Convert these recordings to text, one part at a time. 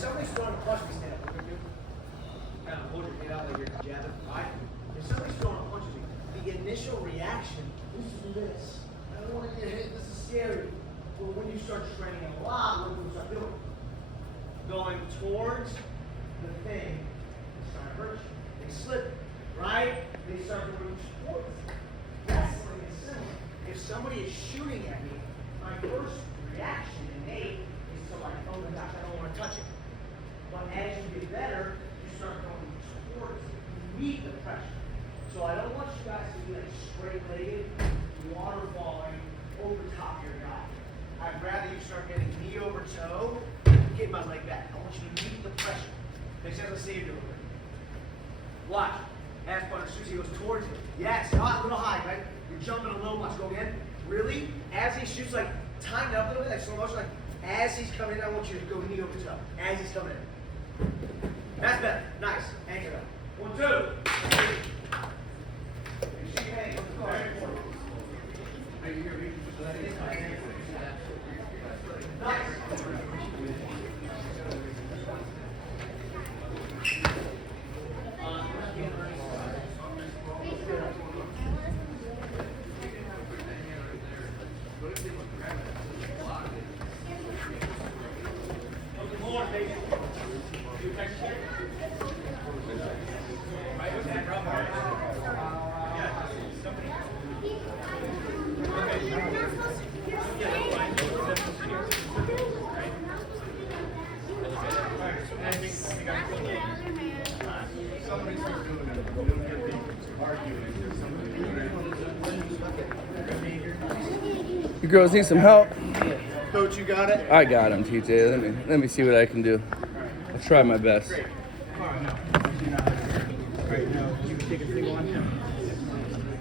somebody's throwing a punch, we stand up. What do we do? Kind of hold your hand out like you're jabbing, right? If somebody's throwing a punch at me, the initial reaction is to do this. I don't want to get hit, this is scary. But when you start training a lot, what do you start doing? Going towards the thing that's trying to hurt you. They slip it, right? They start to move towards it. Wrestling is similar. If somebody is shooting at me, my first reaction innate is to like, oh my gosh, I don't want to touch it. But as you get better, you start going towards it. You meet the pressure. So I don't want you guys to be like straight-legged, waterfalling over top of your guy. I'd rather you start getting knee over toe, get my leg back. I want you to meet the pressure. Makes sense? Let's see you do it. Watch. Ass butter shoots, he goes towards it. Yes, a little high, right? You're jumping a little. Watch, go again. Really? As he shoots, like, timed up a little bit, like slow motion, like, as he's coming in, I want you to go knee over toe. As he's coming in. That's better. Nice. Anchor up. 1, 2. Shake your hand. Very important. Nice. You girls need some help? Coach, you got it? I got him, TJ. Let me see what I can do. I'll try my best. Alright, now you can take a single on him.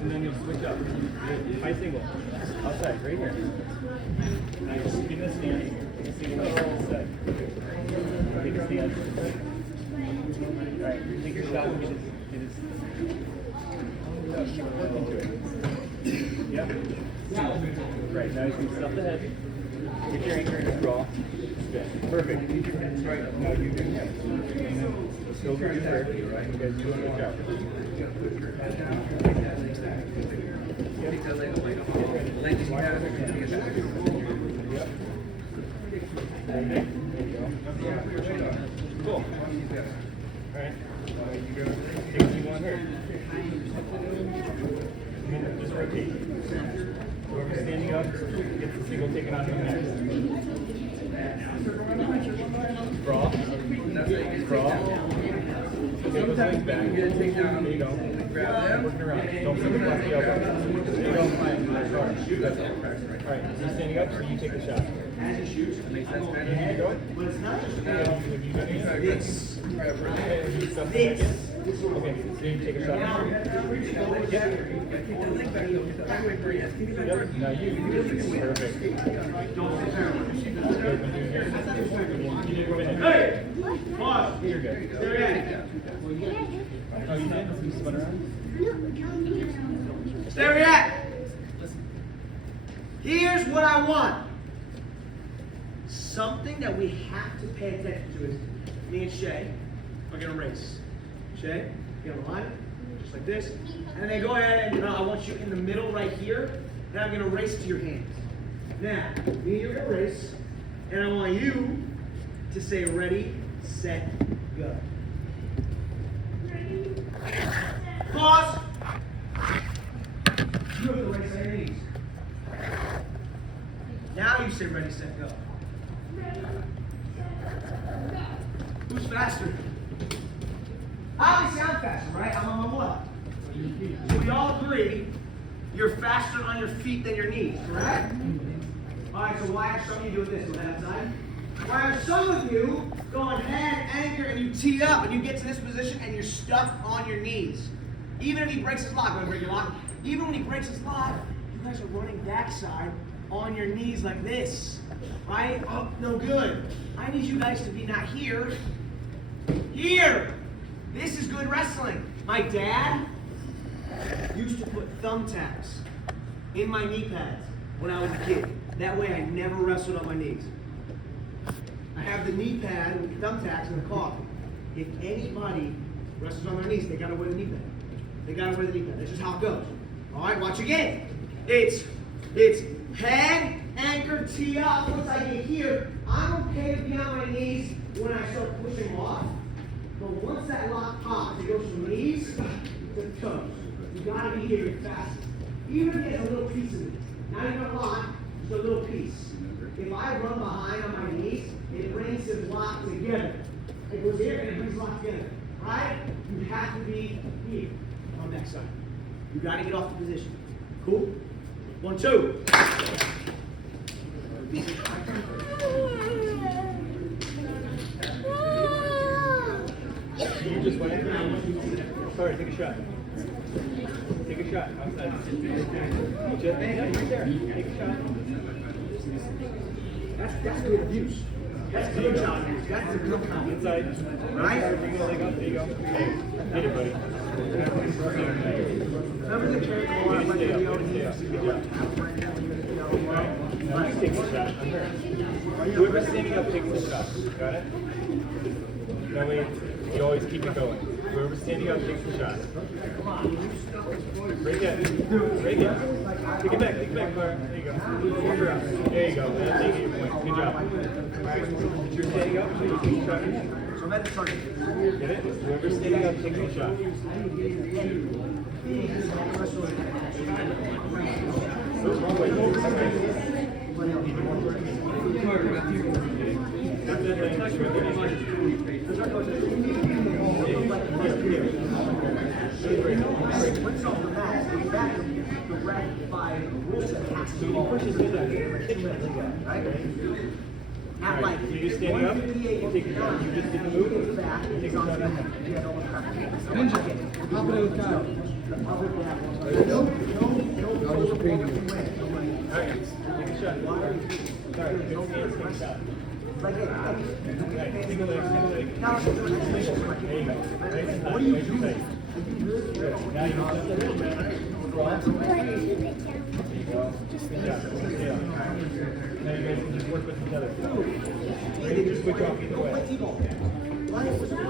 And then you'll switch up. High single. Outside, right here. Nice. Get in a stand. Take a single outside. Take a stand. Alright, take your shot and get his work into it. Yep. Right, now you can set up the head. Get your anchor and draw. Good. Perfect. Right, now you can let's go over there. You guys do a good job. Cool. Alright. You go take what you want here. Just rotate. Whoever's standing up gets the single taken out of the next. Draw. Draw. Take those legs back. There you go. Working around. Don't sit across the elbow. There you go. That's it. Alright, so you standing up, so you take the shot. As you shoot, makes sense. There you go. But it's not just about this. Okay, so you take a shot. Now you. Perfect. Hey! Pause. You're good. Stay ready. Oh, you did? You spun around? Stay where you're at. Here's what I want. Something that we have to pay attention to is me and Shay are going to race. Shay, get on the line, just like this. And then go ahead and I want you in the middle right here. And I'm going to race to your hands. Now, me and you are going to race. And I want you to say ready, set, go. Pause. You have to race on your knees. Now you say ready, set, go. Who's faster? Obviously I'm faster, right? I'm on my what? So we all agree you're faster on your feet than your knees, correct? Alright, so why are some of you doing this? Go that side. Why are some of you going head, anchor, and you tee up and you get to this position and you're stuck on your knees? Even if he breaks his lock, break your lock. Even when he breaks his lock, you guys are running backside on your knees like this. Right? Oh, no good. I need you guys to be not here. Here! This is good wrestling. My dad used to put thumbtacks in my knee pads when I was a kid. That way I never wrestled on my knees. I have the knee pad with thumbtacks in the coffin. If anybody wrestles on their knees, they gotta wear the knee pad. They gotta wear the knee pad. That's just how it goes. All right, watch again. It's head, anchor, tee up. Once I get here, I'm okay to be on my knees when I start pushing off. But once that lock pops, it goes from knees to toes. You gotta be here fast. Even if it's a little piece of it. Not even a lot, just a little piece. If I run behind on my knees, it brings it locked together. It goes here and it brings it locked together. Right? You have to be here on that side. You gotta get off the position. Cool? 1, 2. You just went in. Sorry, take a shot. Take a shot outside. Yeah, right there. Take a shot. That's good abuse. That's good job. That's a good comment. Inside. Right? Bring the leg up. There you go. Hit it, buddy. Remember the carry forward like video? Now you take the shot. I'm here. Whoever's standing up takes the shot. Got it? That way you always keep it going. Whoever's standing up takes the shot. Break it. Break it. Take it back, Clara. There you go. Walk her out. There you go. That's your point. Good job. Alright. You're standing up, so you take the shot. So I'm at the target. Get it? Whoever's standing up takes the shot. Wrong way. At like, So you're standing up, you take a shot. You just did the move, you take a shot. Alright, take a shot. Sorry, good stance, take a shot. Alright, single leg, single leg. There you go. Nice and high, nice and tight. Good. Now you can jump a little bit. Cross. There you go. Good job. Stay up. Now you guys can just work with each other. Ready to switch off either way. Alright, so I'm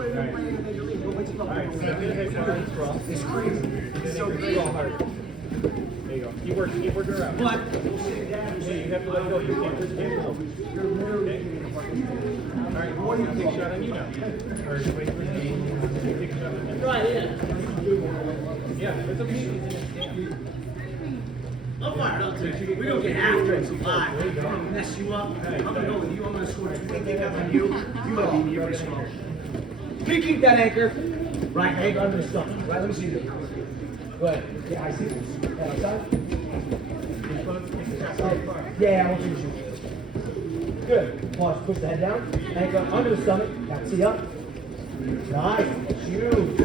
going to hit arms cross. It's crazy. It's so good. All hard. There you go. Keep working around. But So you have to let go. You can't just can't go. Okay? Alright, I'm going to take a shot on you now. Or wait for me. Take a shot on me. right, yeah. Yeah, it's okay. He's in his stand. I'm fired up today. We're gonna get after it live. I'm gonna mess you up. I'm gonna go with you. I'm gonna score. If you think that's on you, you gotta beat me. You're pretty strong. Please keep that anchor. Right, anchor under the stomach. Right, let me see this. Go ahead. Yeah, I see this. Outside? Yeah, I want you to shoot. Good. Pause. Push the head down. Anchor under the stomach. Now see up. Nice. Shoot.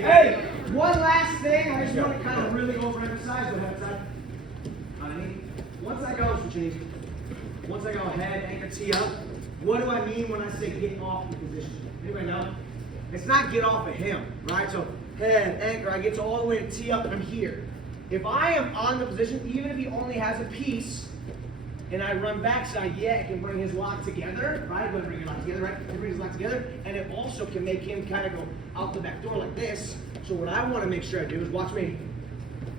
Hey! One last thing, I just want to kind of really overemphasize what happens. Once I go, once I go head, anchor, tee up, what do I mean when I say get off the position? Anybody know? It's not get off of him, right? So head, anchor, I get to all the way to tee up, and I'm here. If I am on the position, even if he only has a piece, and I run backside, yeah, it can bring his lock together, right? It bring his lock together, right? It brings his lock together, and it also can make him kind of go out the back door like this. So what I want to make sure I do is watch me.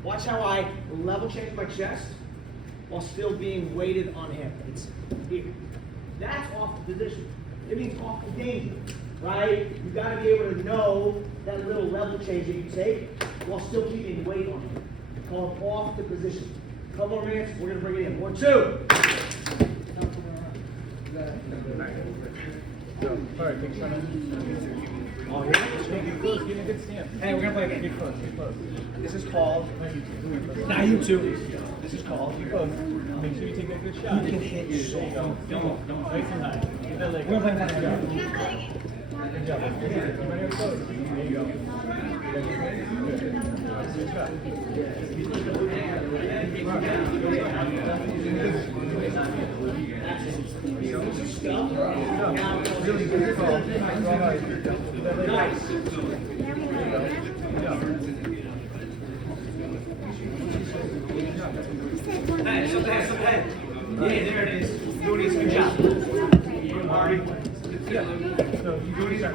Watch how I level change my chest while still being weighted on him. It's here. That's off the position. It means off the danger, right? You got to be able to know that little level change that you take while still keeping weight on him. Call it off the position. Couple more minutes, we're gonna bring it in. 1, 2. Alright, take a shot on. All here. Get close, get in a good stance. Hey, we're gonna play again. Get close, get close. This is called. Now you two. This is called. Get close. Make sure you take that good shot. You can hit so There you go. Don't nice and high. Get that leg We're up. playing that again. Good job. Everybody else close. There you go. Good shot. Really good call. Nice. Hey, so bad. Yeah, there it is. Do what he's Yeah. So you go to your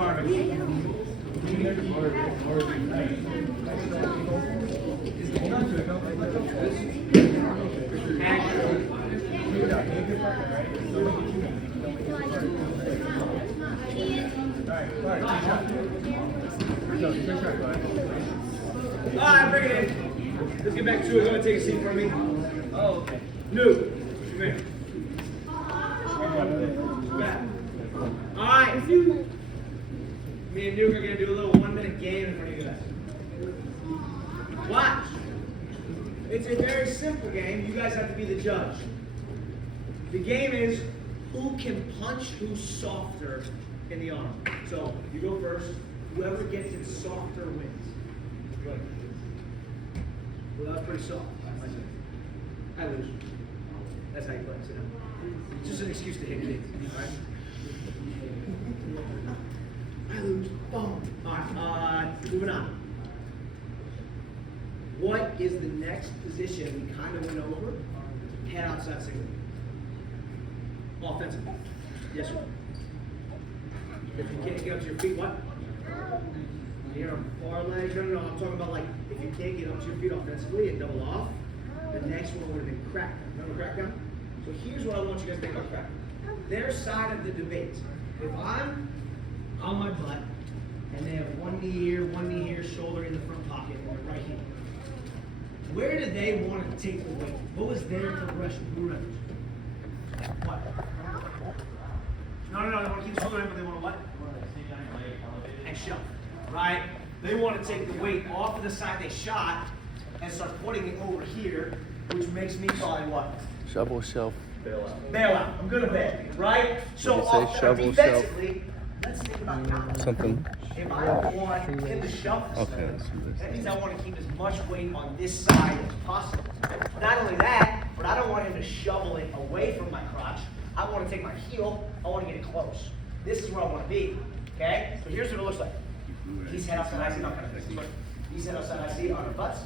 Alright, bring it in. Let's get back to it. Go ahead and take a seat for me. Oh, okay. New. Come here. Alright. Me and Nuke are going to do a little 1-minute game in front of you guys. Watch. It's a very simple game. You guys have to be the judge. The game is who can punch who's softer in the arm. So you go first. Whoever gets it softer wins. Go ahead. Well, that was pretty soft. I lose. That's how you play. Sit down. It's just an excuse to hit kids. Right? I lose. Boom. Alright, moving on. What is the next position we kind of went over? Head outside single. Offensive. Yes, sir. If you can't get up to your feet, what? Here on far legs. No, I'm talking about like if you can't get up to your feet offensively and double off, the next one would have been crackdown. Remember crackdown? So here's what I want you guys to think about crackdown. Their side of the debate. If I'm on my butt and they have one knee here, shoulder in the front pocket, or right here. Where did they want to take the weight? What was their progression? Who remembers? What? No, they want to keep the shoulder in, but they want to what? And shove, right? They want to take the weight off of the side they shot and start putting it over here, which makes me probably what? Shovel shelf. Bail out. I'm gonna bail, right? So defensively, let's think about that. Something. If I want him to shove this, Okay. that means I want to keep as much weight on this side as possible. Not only that, but I don't want him to shovel it away from my crotch. I want to take my heel, I want to get it close. This is where I want to be, okay? So here's what it looks like. He's head outside, I see, not kind of this, but he's head outside, I see, on our butts.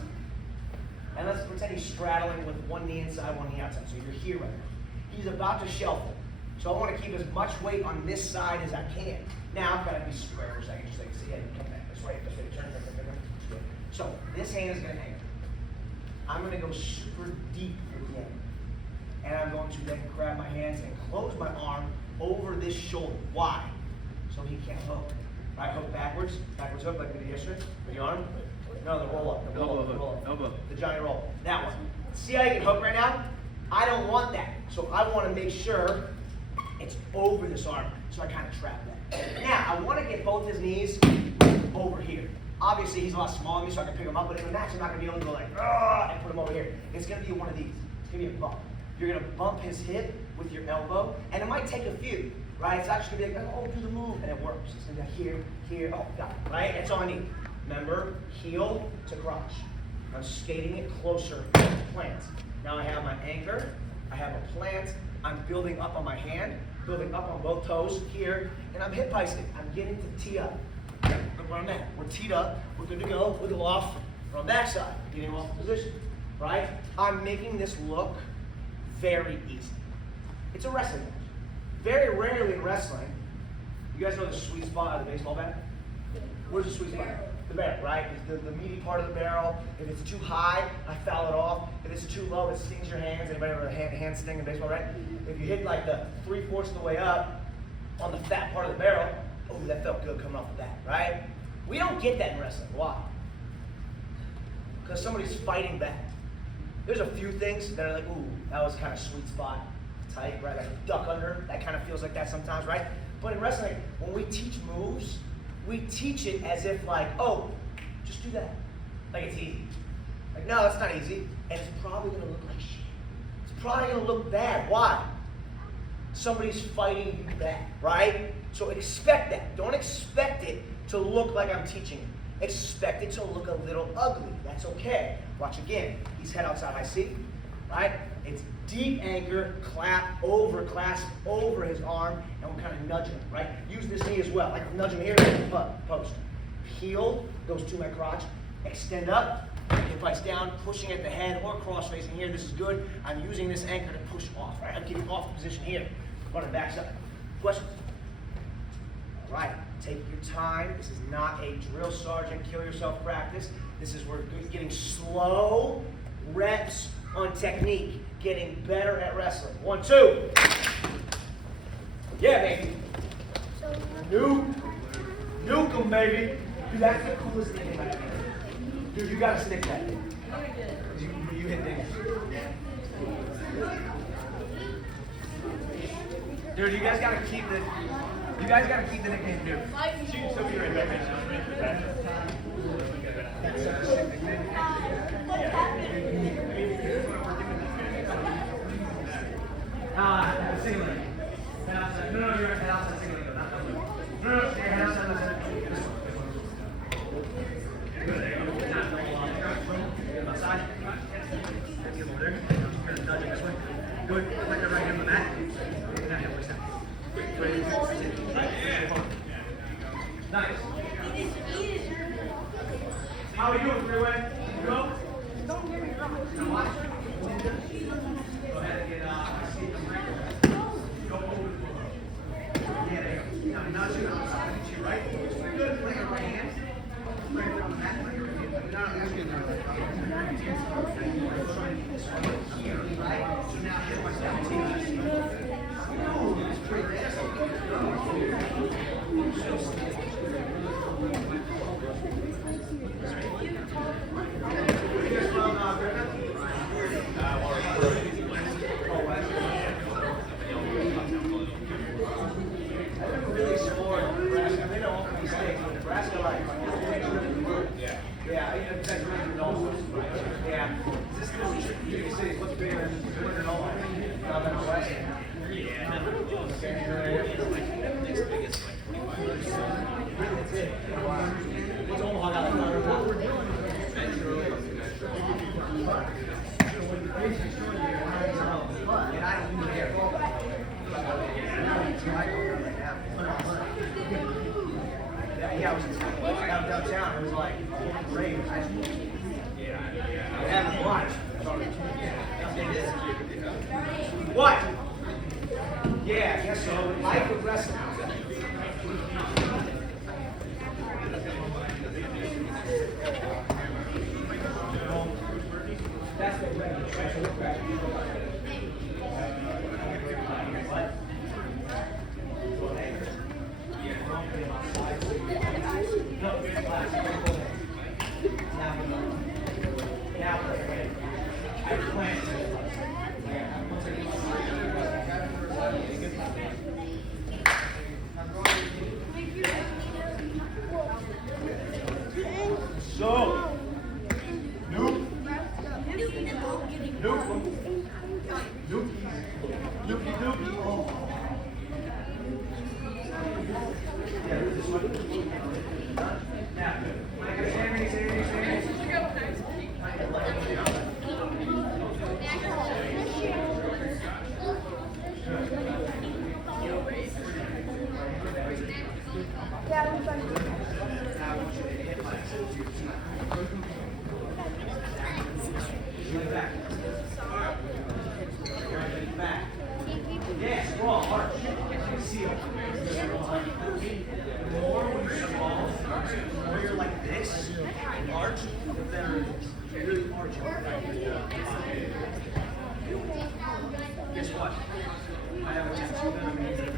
And let's pretend he's straddling with one knee inside, one knee outside. So you're here right now. He's about to shuffle. So I want to keep as much weight on this side as I can. Now I've got to be square for a second, just like see, yeah, come back this way, turn. So this hand is going to hang. I'm going to go super deep again. And I'm going to then grab my hands and close my arm over this shoulder. Why? So he can't hook. Right, hook backwards hook like we did yesterday. With your arm. No, the roll up. The roll up. Elbow. The giant roll. That one. See how you can hook right now? I don't want that. So I want to make sure it's over this arm. So I kind of trap that. Now, I want to get both his knees over here. Obviously, he's a lot smaller than me, so I can pick him up, but in the match, I'm not going to be able to go like, and put him over here. It's going to be one of these. It's going to be a bump. You're going to bump his hip with your elbow, and it might take a few, right? It's actually going to be like, oh, do the move, and it works. It's going to be like here, oh, got it, right? That's all I need. Remember, heel to crotch. I'm skating it closer to plant. Now I have my anchor, I have a plant, I'm building up on my hand, building up on both toes here, and I'm hip heisting. I'm getting to tee up. Look where I'm at. We're teed up, we're good to go, wiggle off. We're on backside, getting off the position, right? I'm making this look very easy. It's a wrestling match. Very rarely in wrestling, you guys know the sweet spot of the baseball bat? Where's the sweet spot? The barrel, right? It's the meaty part of the barrel. If it's too high, I foul it off. If it's too low, it stings your hands. Anybody ever hand sting in baseball, right? If you hit like the 3/4 of the way up on the fat part of the barrel, oh, that felt good coming off the bat, right? We don't get that in wrestling. Why? Because somebody's fighting back. There's a few things that are like, ooh, that was kind of sweet spot, tight, right? Like a duck under, that kind of feels like that sometimes, right? But in wrestling, when we teach moves, we teach it as if like, oh, just do that. Like it's easy. Like, no, it's not easy. And it's probably gonna look like shit. It's probably gonna look bad. Why? Somebody's fighting you back, right? So expect that. Don't expect it to look like I'm teaching it. Expect it to look a little ugly. That's okay. Watch again. He's head outside high C, right? It's deep anchor, clasp over his arm, and we're kind of nudging him, right? Use this knee as well. Like nudge him here, post. Heel goes to my crotch, extend up, hip lights down, pushing at the head or cross facing here. This is good. I'm using this anchor to push off, right? I'm getting off the position here. front and back side. Questions? All right, take your time. This is not a drill sergeant, kill yourself practice. This is we're getting slow reps on technique, getting better at wrestling. 1, 2. Yeah, baby. Nuke 'em, baby. Dude, that's the coolest thing about it. Dude, you gotta stick that. You hit things. Dude, you guys gotta keep the nickname, dude. So be right back. That's such a sick nickname. Single leg. Head outside. No, you're right. Head outside, single leg. No, head outside, listen. Good, there you go. Good, massage. Get over there. You're gonna nudge it this way. Good. Put your right hand on the mat. Nice. How are you doing, Freeway? You go? Don't get me wrong. Now watch. Go ahead and get go over the floor. Yeah, there you go. Now nudge it outside. Get you right. Good. Bring your right hand. Bring it on the mat. Bring your right hand. Now I'm asking here, right? So now hit myself. Ooh, that's pretty nasty. Really support Nebraska. They don't open these things, but Nebraska, like, yeah, exactly. Yeah. Is this the biggest city? What's bigger than Omaha? Nebraska. Yeah. Next biggest, like 25. What's Omaha got like 100? And I don't even care. Yeah, I was out downtown. It was like great. I haven't watched. What? Yeah, I guess so. Life with wrestling. That's the So, Nuke. Yeah, this one. Now, when I get stand. Back. Yeah, sprawl, arch. Seal. The more when you sprawl, the more you're like this, arch, the better it is. Really arch. Guess what? I have a tattoo that I'm using.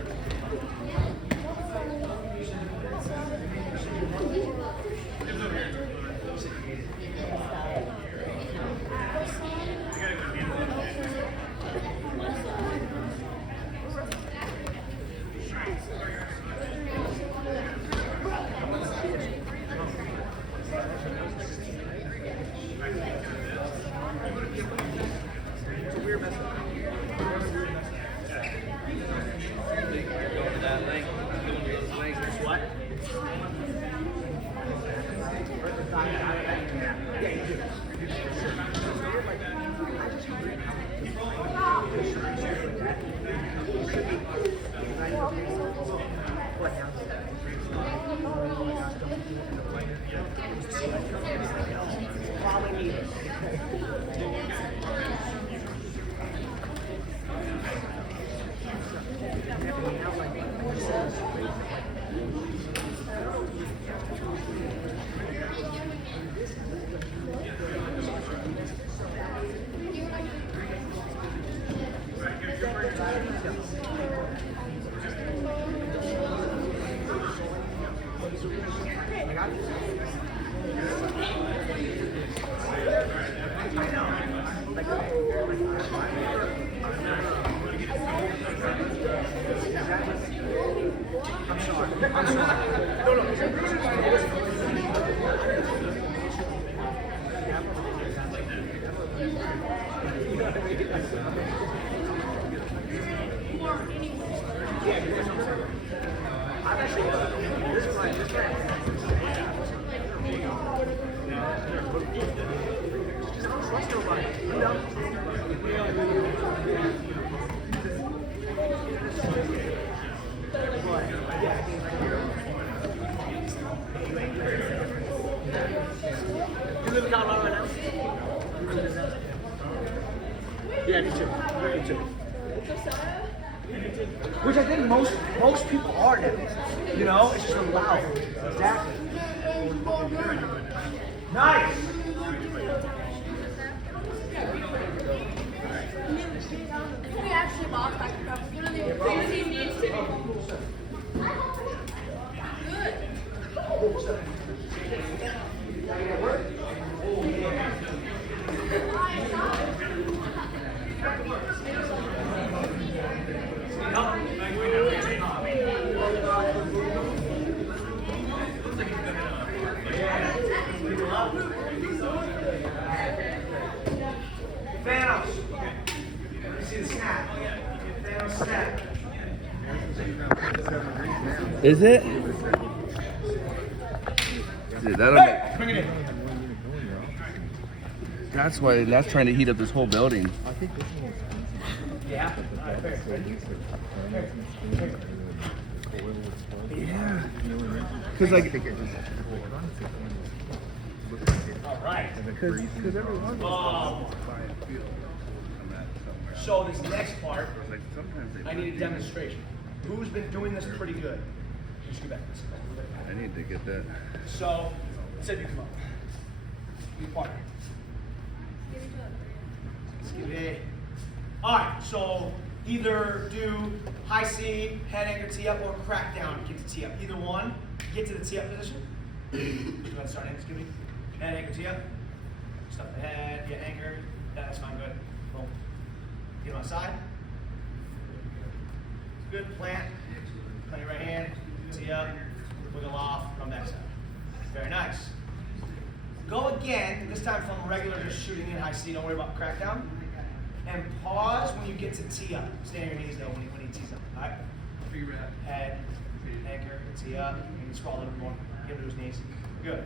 You live in Colorado right now? Yeah, me too. Me too. Which I think most people are now. You know, it's just allowed. Exactly. Nice. We actually lost back to cover. You know, the team needs to be. Good. Thanos. You see the snap? Thanos snap. Is it? Dude, that'll make, Bring it in. that's why that's trying to heat up this whole building. Yeah. Yeah. Because like, All right. So this next part, I need a demonstration. Who's been doing this pretty good? Let's go back. I need to get that. So, let's say you come up. You partner. Skip it. All right. So either do high C, head anchor tee up, or crack down, get to tee up. Either one. Get to the tee up position. Go ahead, start anchor. Skip it. Head anchor tee up. Stop the head. Get anchor. That's fine. Good. Boom. Get on the side. Good. Plant. Plant your right hand. Tee up. Wiggle off. Run back side. Very nice. Go again. This time from regular, just shooting in high C. Don't worry about crackdown. And pause when you get to tee up. Stay on your knees though when he tees up. All right. Head. Anchor. Tee up. You can sprawl a little more. Get him to his knees. Good.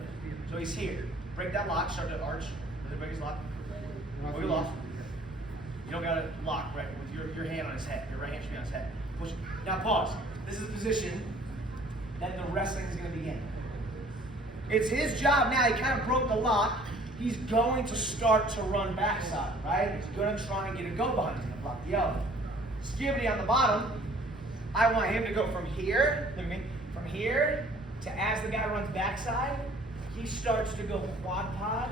So he's here. Break that lock. Start to arch. Really break his lock. Wiggle off. You don't gotta lock right with your hand on his head. Your right hand should be on his head. Push. Now pause. This is the position that the wrestling is going to begin. It's his job now. He kind of broke the lock. He's going to start to run backside, right? He's going to try and get a go behind. He's going to block the elbow. Skibidi on the bottom. I want him to go from here. Look at me. From here to as the guy runs backside, he starts to go quad pod,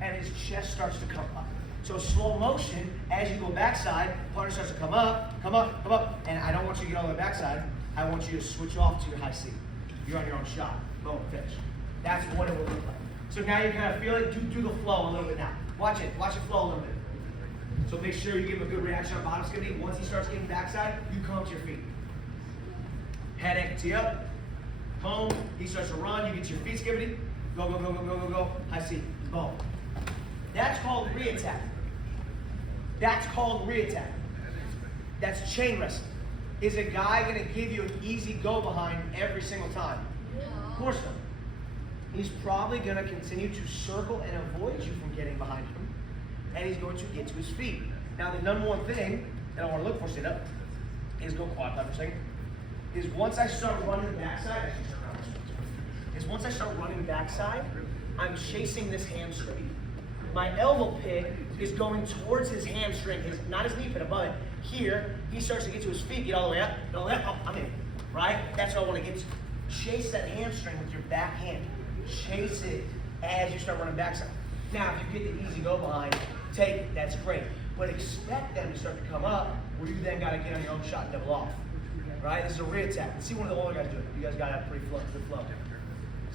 and his chest starts to come up. So slow motion, as you go backside, partner starts to come up, come up, come up. And I don't want you to get all the way backside. I want you to switch off to your high C. You're on your own shot. Boom, finish. That's what it will look like. So now you kind of feel it. Do the flow a little bit now. Watch it flow a little bit. So make sure you give him a good reaction on bottom skibidi. Once he starts getting backside, you come up to your feet. Head anchor tee up. Boom. He starts to run. You get to your feet skibidi. Go, go, go, go, go, go, go. High C. Boom. That's called re-attack. That's called re-attack. That's chain wrestling. Is a guy going to give you an easy go behind every single time? Of course not. He's probably going to continue to circle and avoid you from getting behind him, and he's going to get to his feet. Now, the number one thing that I want to look for, stand up, is go quad for a second. Is once I start running backside, once I start running backside, I'm chasing this hamstring. My elbow pit is going towards his hamstring, not his knee pit, above it. Here, he starts to get to his feet, get all the way up, oh, I'm in, right? That's what I want to get to. Chase that hamstring with your back hand. Chase it as you start running backside. Now, if you get the easy go behind, take it, that's great. But expect them to start to come up, where you then got to get on your own shot and double off. Right? This is a re-attack. Let's see one of the older guys do it. You guys got to have pretty good flow.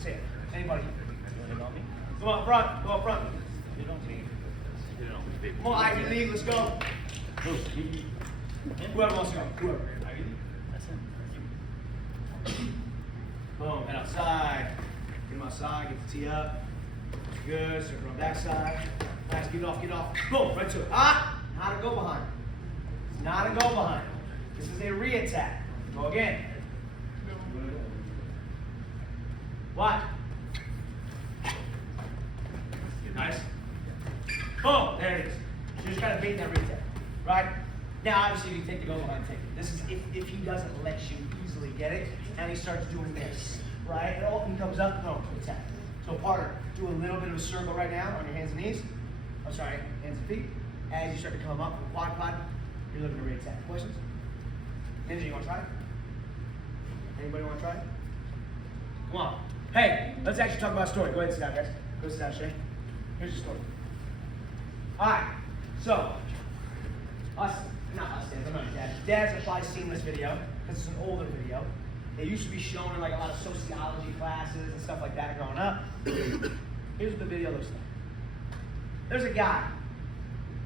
Say it. Anybody? Come on, front. Go up front. Come on, Ivy League, let's go. Whoever wants to go. Whoever. Boom, head outside. Get him outside, get the tee up. Good, circle on backside. Nice, get it off. Boom, right to it. Ah! Not a go behind. It's not a go behind. This is a re-attack. Go again. Watch. Nice. Boom, there it is. So you just gotta bait that re-attack, right? Now, obviously, you take the go behind, take it. This is if he doesn't let you easily get it, and he starts doing this, right? And all he comes up, no, attack. So partner, do a little bit of a circle right now on your hands and knees. I'm sorry, hands and feet. As you start to come up with quad pod, you're looking to re-attack. Questions? Ninja, you want to try it? Anybody want to try it? Come on. Hey, let's actually talk about a story. Go ahead and sit down, guys. Go sit down, Shay. Here's the story. All right, so not us, dads, I'm not your dad. Dads have probably seen this video, because it's an older video. It used to be shown in like a lot of sociology classes and stuff like that growing up. Here's what the video looks like. There's a guy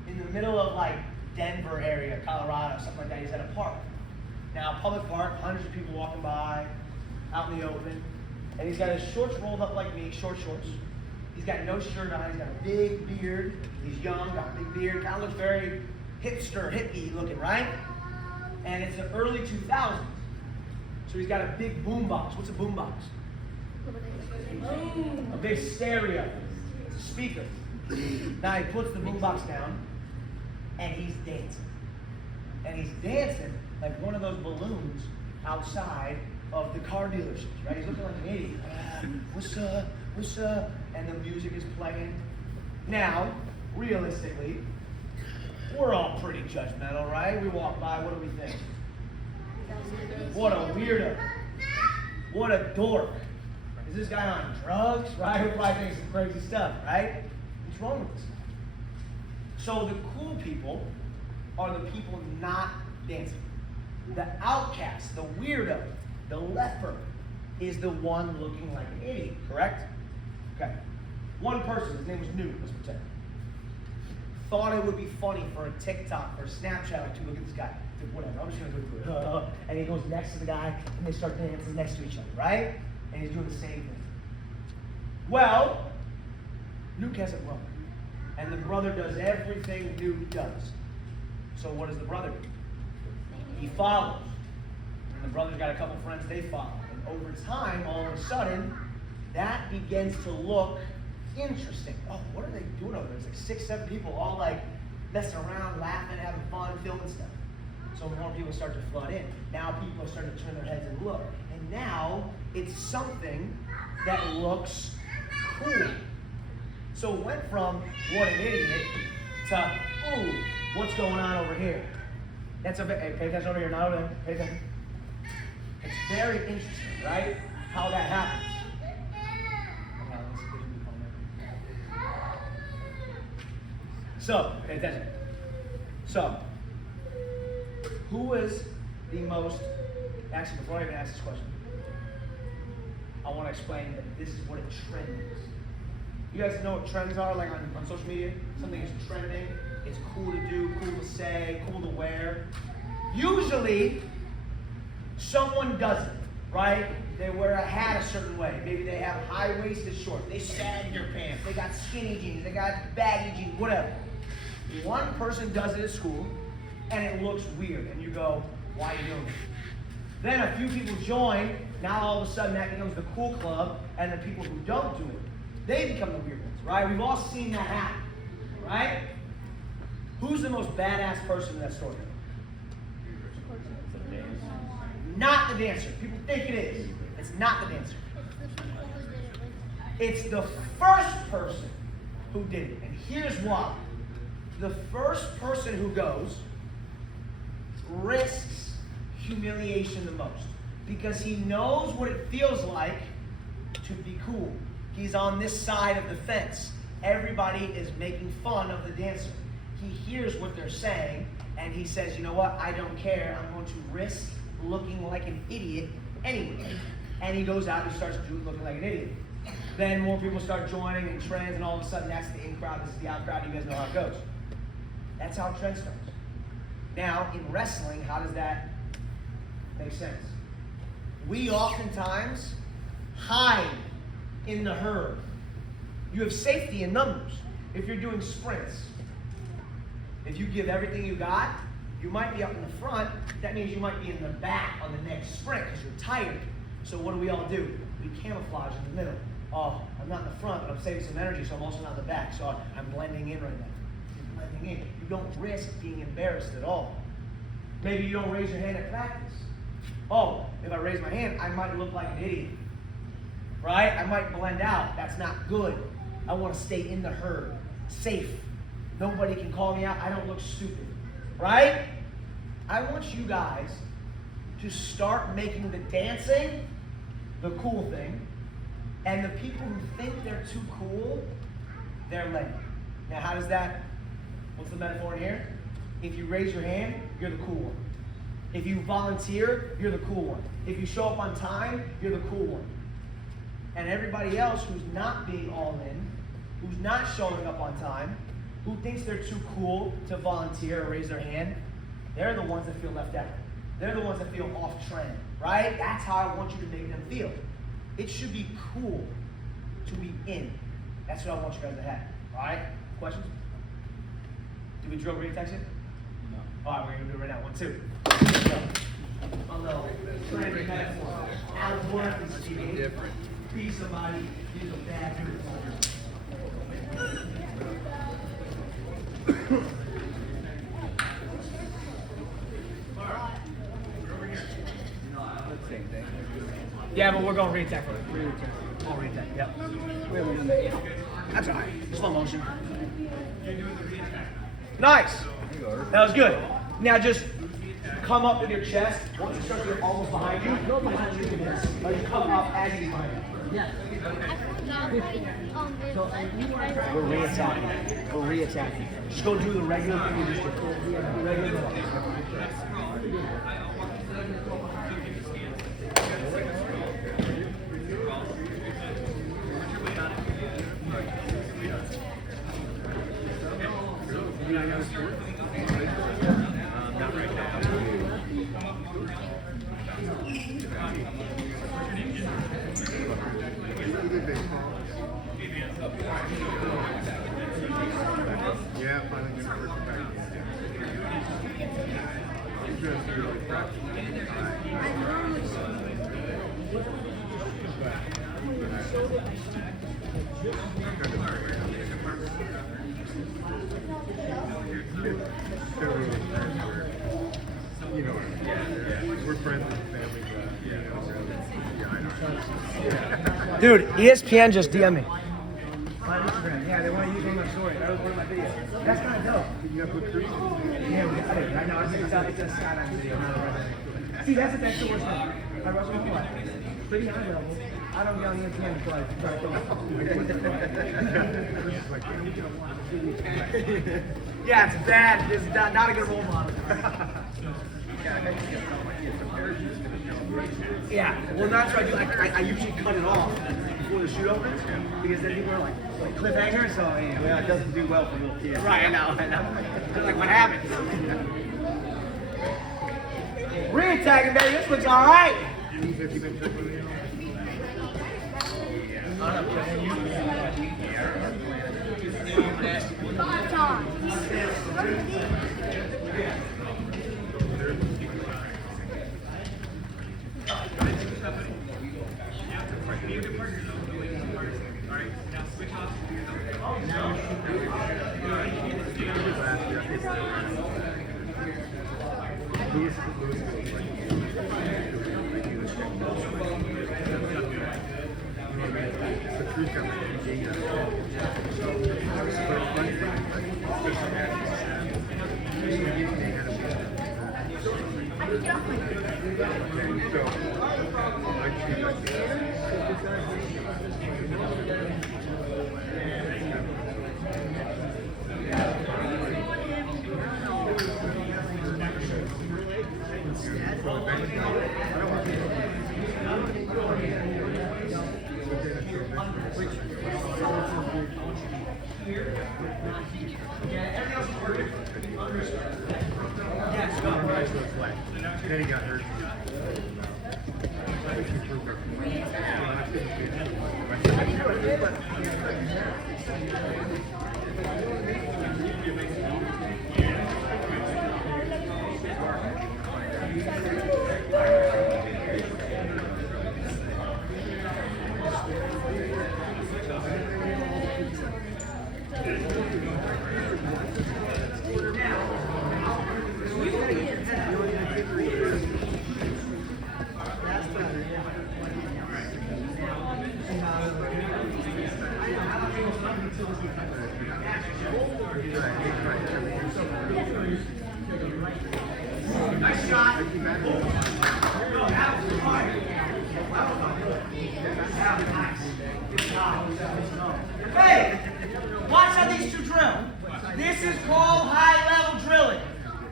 in the middle of like Denver area, Colorado, something like that. He's at a park. Now, public park, hundreds of people walking by, out in the open. And he's got his shorts rolled up like me, short shorts. He's got no shirt on, he's got a big beard. He's young, got a big beard. Kind of looks very hipster, hippie looking, right? And it's the early 2000s. So he's got a big boom box. What's a boom box? A big stereo. It's a speaker. Now he puts the boom box down and he's dancing. And he's dancing like one of those balloons outside of the car dealerships, right? He's looking like an idiot. What's up? What's up? And the music is playing. Now, realistically, we're all pretty judgmental, right? We walk by, what do we think? What a weirdo. What a dork. Is this guy on drugs, right? We probably think some crazy stuff, right? What's wrong with this guy? So the cool people are the people not dancing. The outcast, the weirdo, the leper is the one looking like an idiot, correct? Okay. One person, his name was Newt, let's pretend, thought it would be funny for a TikTok or a Snapchat like to look at this guy. Dude, whatever, I'm just gonna go through it. And he goes next to the guy and they start dancing next to each other, right? And he's doing the same thing. Well, Newt has a brother. And the brother does everything Newt does. So what does the brother do? He follows. And the brother's got a couple friends they follow. And over time, all of a sudden, that begins to look interesting. Oh, what are they doing over there? It's like 6, 7 people all like messing around, laughing, having fun, filming stuff. So more people start to flood in. Now people are starting to turn their heads and look. And now it's something that looks cool. So it went from what an idiot to, ooh, what's going on over here? That's a hey, pay attention over here, not over there. Pay attention. It's very interesting, right? How that happens. So, pay attention. So, who is the most, actually before I even ask this question, I want to explain that this is what a trend is. You guys know what trends are, like on social media? Something is trending, it's cool to do, cool to say, cool to wear. Usually, someone does it, right? They wear a hat a certain way. Maybe they have high-waisted shorts. They sag their pants. They got skinny jeans. They got baggy jeans, whatever. One person does it at school, and it looks weird. And you go, why are you doing it? Then a few people join. Now all of a sudden that becomes the cool club, and the people who don't do it, they become the weird ones, right? We've all seen that happen, right? Who's the most badass person in that story? Not the dancer. People think it is. It's not the dancer. It's the first person who did it. And here's why. The first person who goes risks humiliation the most because he knows what it feels like to be cool. He's on this side of the fence. Everybody is making fun of the dancer. He hears what they're saying and he says, you know what, I don't care. I'm going to risk looking like an idiot anyway. and he goes out and starts looking like an idiot. Then more people start joining and trends, and all of a sudden that's the in crowd, this is the out crowd. You guys know how it goes. That's how a trend starts. Now in wrestling, how does that make sense? We oftentimes hide in the herd. You have safety in numbers. If you're doing sprints, if you give everything you got, you might be up in the front. That means you might be in the back on the next sprint because you're tired. So what do we all do? We camouflage in the middle. Oh, I'm not in the front, but I'm saving some energy, so I'm also not in the back. So I'm blending in right now. You're blending in. You don't risk being embarrassed at all. Maybe you don't raise your hand at practice. Oh, if I raise my hand, I might look like an idiot. Right? I might blend out. That's not good. I want to stay in the herd. Safe. Nobody can call me out. I don't look stupid. Right? I want you guys to start making the dancing the cool thing, and the people who think they're too cool, they're lame. Now how does that, what's the metaphor in here? If you raise your hand, you're the cool one. If you volunteer, you're the cool one. If you show up on time, you're the cool one. And everybody else who's not being all in, who's not showing up on time, who thinks they're too cool to volunteer or raise their hand, they're the ones that feel left out. They're the ones that feel off trend, right? That's how I want you to make them feel. It should be cool to be in. That's what I want you guys to have. All right? Questions? Did we drill reattacks yet? No. All right, we're going to do it right now. 1, 2. A little trend metaphor. Out of work is cheating. Be somebody. Use a bad move. Yeah, but we're going reattack for it. All reattack, yep. That's all right. Slow motion. Nice. That was good. Now just come up with your chest. Once you start to get almost behind you, go behind you. Like you come up as he's behind you. Yeah. We're reattacking. We're reattacking. Just go do the regular thing you just did. Regular one. Yeah, finally get the person back. You know, we're friends with family. Dude, ESPN just DM'd me. On Instagram, yeah, they want to use one of my stories. That was one of my videos. That's kind of dope. You have good trees. Yeah, we got it. I know. It's a skydive video, not a wrestling. See, that's the worst thing. I wrestle with what? Pretty high level. I don't get on ESPN until I try to yeah, it's bad. It's not a good role model. Yeah, well, that's what I do. I usually cut it off before the shoot opens because then people are like cliffhanger. So yeah, it doesn't do well for little kids. Right, I know. They're like, what happened? Reattacking, baby. This looks all right. got hurt. I think we improved our Nice shot. Hey, watch how these two drill. This is called high-level drilling.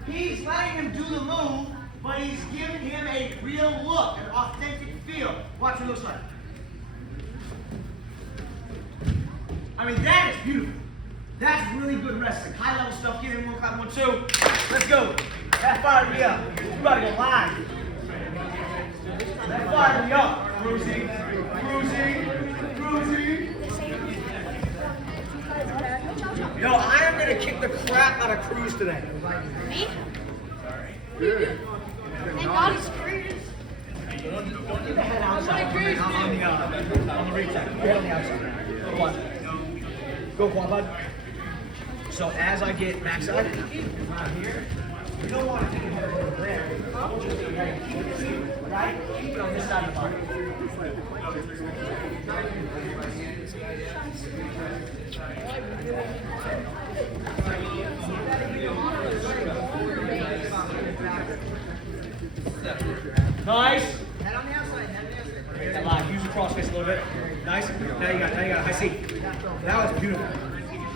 He's letting him do the move, but he's giving him a real look, an authentic feel. Watch what it looks like. I mean, that is beautiful. That's really good wrestling. High-level stuff. Get in 1 clap, 1, 2. Let's go. That fired me up. You gotta go live. That fired me up. Cruising, cruising, cruising. Yo, I am gonna kick the crap out of Cruz today. Me? Good. Thank God he's curious. Don't get the head outside. On the retake. Your head on the outside. Go on. Go, quad. So as I get backside, here, you don't want to keep your head over there. Just keep it, right? Keep it on this side of the body. Nice. Head on the outside. Head on the outside. Use the cross face a little bit. Nice. Now you got it. I see. That was beautiful.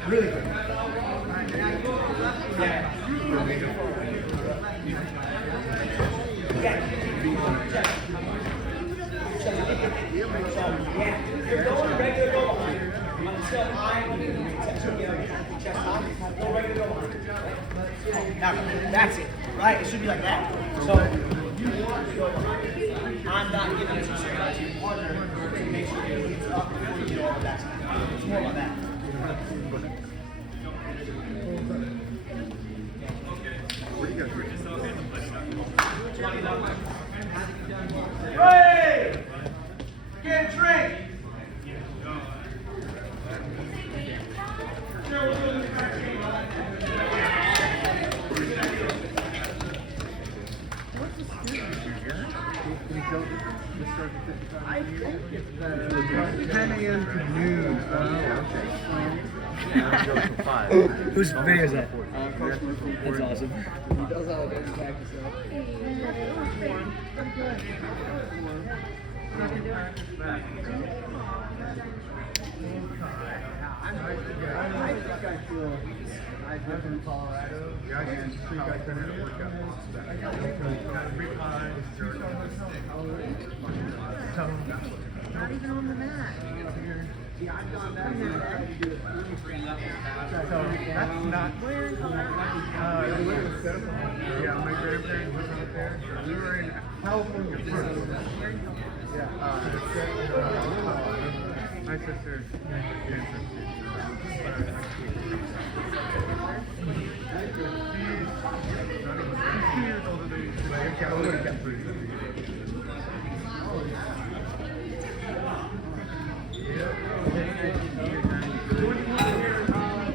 Really good. Yeah. You're going regular go behind. Until I'm chest out. Go regular go behind. Now, that's it. Right? It should be like that. So you want to go behind. I'm not giving it to your partner to make sure it gets up before you get all the backside. It's more like that. Hey! Get a drink! I think it's 10 a.m. to noon. Okay. Whose video is that? That's awesome. He does all the practice I live in Colorado. Yeah, I can see I can work out. Not even on the mat. Yeah, I've gone back and so that's not where yeah, my grandparents lived out there. We were in California first. Yeah, my sister. She's 2 years older than me.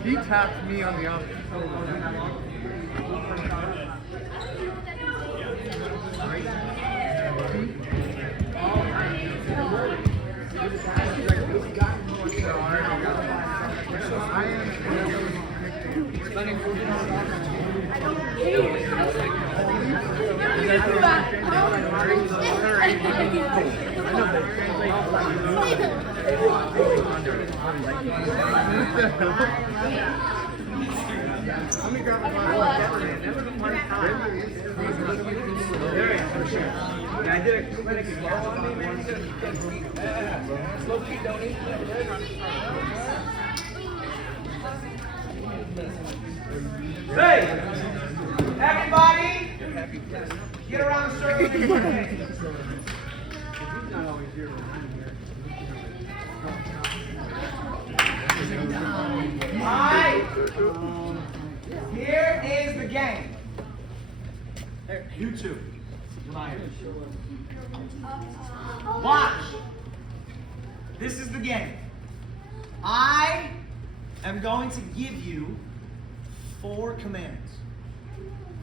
He tapped me on the opposite shoulder. Let me grab a I did a clinic on me, man. Slow key, don't eat. Hey! Everybody! Get around the circle and make one thing. He's not always here when I'm here. Alright. Here is the game. You two. Come on here. Watch. This is the game. I am going to give you 4 commands.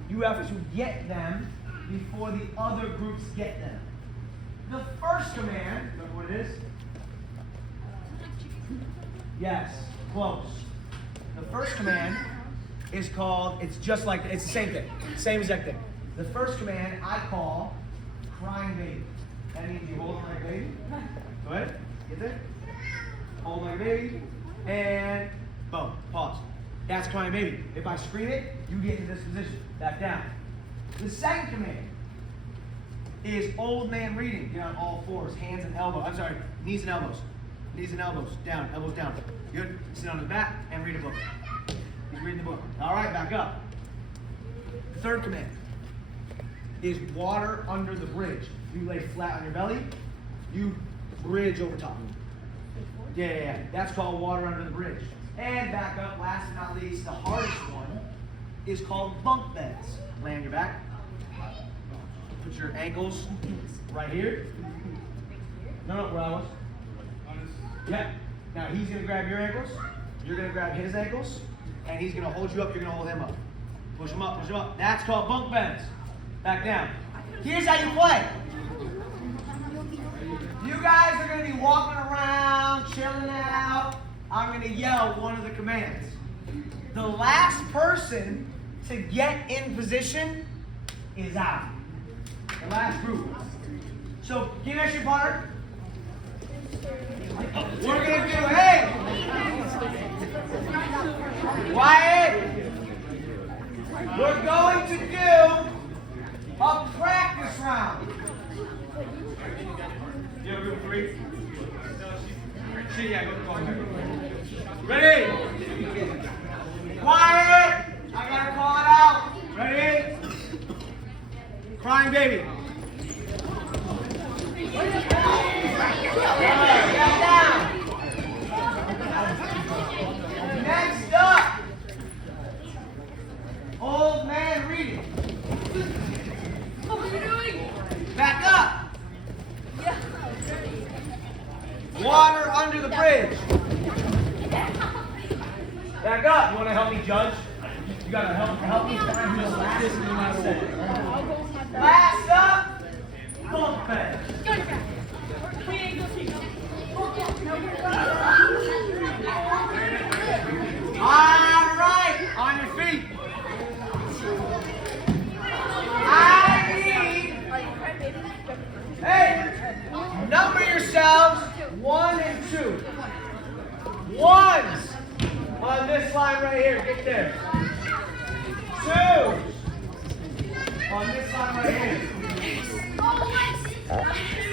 You have to get them before the other groups get them. The first command, remember what it is? Yes, close. The first command is called, it's just like, it's the same thing, same exact thing. The first command I call crying baby. That means you hold like a baby. Go ahead, get there. Hold like a baby, and boom, pause. That's crying baby. If I scream it, you get into this position. Back down. The second command is old man reading. Get on all fours, hands and elbows. I'm sorry, knees and elbows. Knees and elbows. Down, elbows down. Good. Sit on his back and read a book. He's reading the book. All right, back up. The third command is water under the bridge. You lay flat on your belly. You bridge over top. Yeah. That's called water under the bridge. And back up, last but not least, the hardest one is called bunk beds. Lay on your back. Put your ankles right here. No, where I was. Yeah. Now he's going to grab your ankles. You're going to grab his ankles. And he's going to hold you up. You're going to hold him up. Push him up, push him up. That's called bunk beds. Back down. Here's how you play. You guys are going to be walking around, chilling out. I'm going to yell one of the commands. The last person to get in position is out. The last group. So, give us your partner. We're going to do, hey! Quiet! We're going to do a practice round. You have a group of 3? Yeah, go to ready? Quiet! I gotta call it out. Ready? Crying baby. Down. Next up, old man reading. What are you doing? Back up. Yeah. Water under the bridge. Back up. You want to help me judge? You gotta help me find who's last in my set. Last up, bunk bed. All right, on your feet. I need. Hey, number yourselves 1 and 2. 1's on this line right here. Get there. 2's on this line right here.